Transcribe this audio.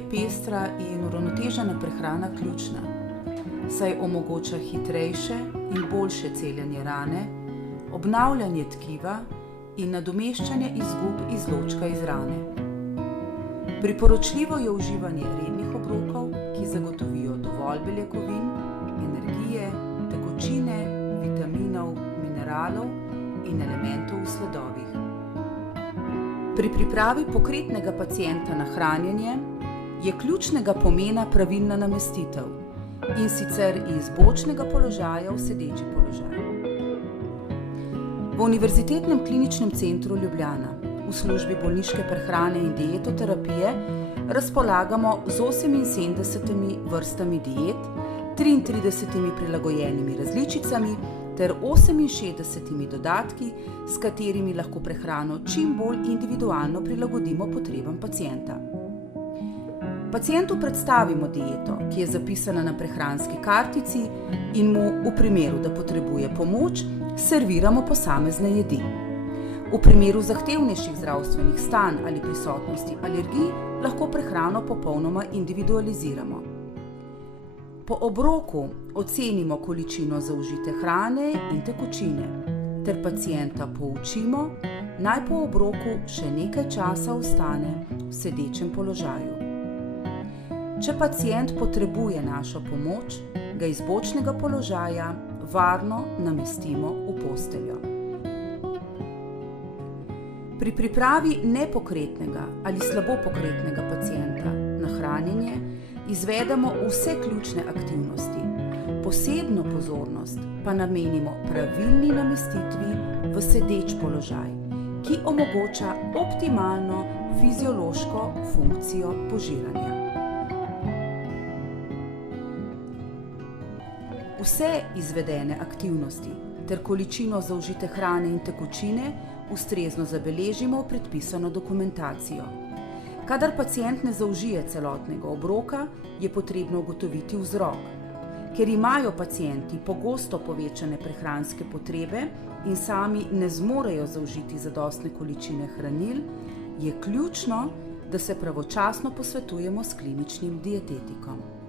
je pestra in uravnotežena prehrana ključna, saj omogoča hitrejše in boljše celjenje rane, obnavljanje tkiva in nadomeščanje izgub izločka iz rane. Priporočljivo je uživanje rednih obrokov, ki zagotovijo dovolj beljakovin, energije, tekočine, vitaminov, mineralov in elementov v sledovih. Pri pripravi pokretnega pacienta na hranjenje je ključnega pomena pravilna namestitev, in sicer iz bočnega položaja v sedeči položaj. V Univerzitetnem kliničnem centru Ljubljana v službi bolniške prehrane in dietoterapije razpolagamo z 78 vrstami diet, 33 prilagojenimi različicami ter 68 dodatki, s katerimi lahko prehrano čim bolj individualno prilagodimo potrebam pacienta. Pacientu predstavimo dieto, ki je zapisana na prehranski kartici, in mu v primeru, da potrebuje pomoč, serviramo posamezne jedi. V primeru zahtevnejših zdravstvenih stanj ali prisotnosti alergij lahko prehrano popolnoma individualiziramo. Po obroku ocenimo količino zaužite hrane in tekočine ter pacienta poučimo, naj po obroku še nekaj časa ostane v sedečem položaju. Če pacient potrebuje našo pomoč, ga iz bočnega položaja varno namestimo v posteljo. Pri pripravi nepokretnega ali slabo pokretnega pacienta na hranjenje izvedemo vse ključne aktivnosti. Posebno pozornost pa namenimo pravilni namestitvi v sedeč položaj, ki omogoča optimalno fiziološko funkcijo požiranja. Vse izvedene aktivnosti ter količino zaužite hrane in tekočine ustrezno zabeležimo v predpisano dokumentacijo. Kadar pacient ne zaužije celotnega obroka, je potrebno ugotoviti vzrok. Ker imajo pacienti pogosto povečane prehranske potrebe in sami ne zmorejo zaužiti zadostne količine hranil, je ključno, da se pravočasno posvetujemo s kliničnim dietetikom.